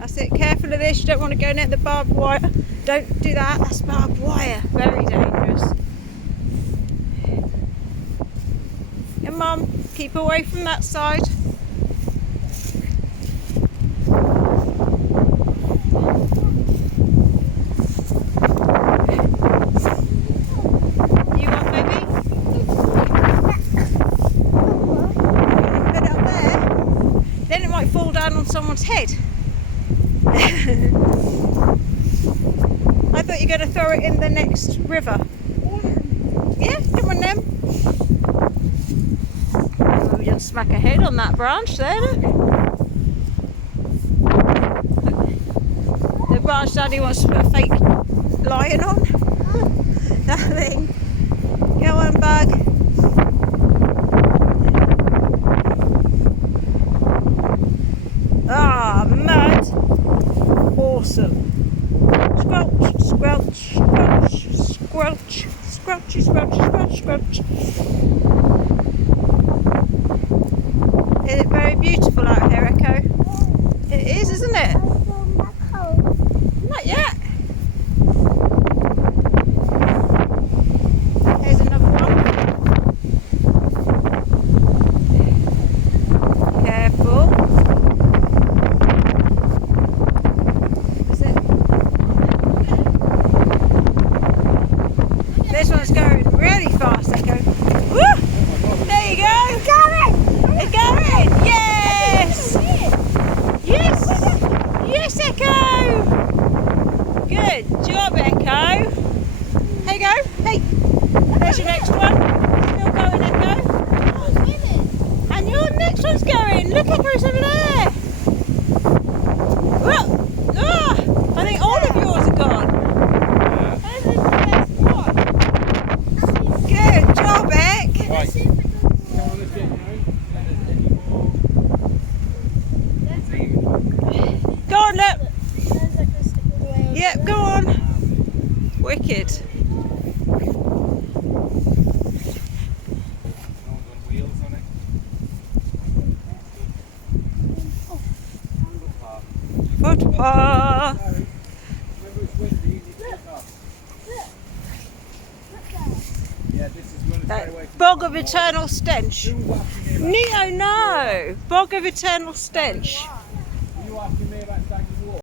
That's it. Careful of this. You don't want to go near the barbed wire. Don't do that. That's barbed wire. Very dangerous. And Mum, keep away from that side. You want, baby? Put it up there. Then it might fall down on someone's head. I thought you were going to throw it in the next river. Yeah, come on then. Oh, we just smack a head on that branch there, look. The branch Daddy wants to put a fake lion on. That thing. Go on, bug. Ah, mud. Awesome. Squelch, squelch, squelch, squelch, squelchy, squelchy, squelch, squelch. Is it very beautiful out here, Echo? It is, isn't it? Not yet. Here's another one. Careful. This one's going really fast, Echo. Woo! There you go. It's going. It's going. Yes. Yes. Yes, Echo. Good job, Echo. There you go. Hey, there's your next one. Still going, Echo. And your next one's going. Look, Echo's over there. Whoa. Ah, I think all of yours are gone. Good job, Eck. Go on, look. Yep, go on. Wicked. Footpath. That bog of eternal stench. Neo, no. Bog of eternal stench.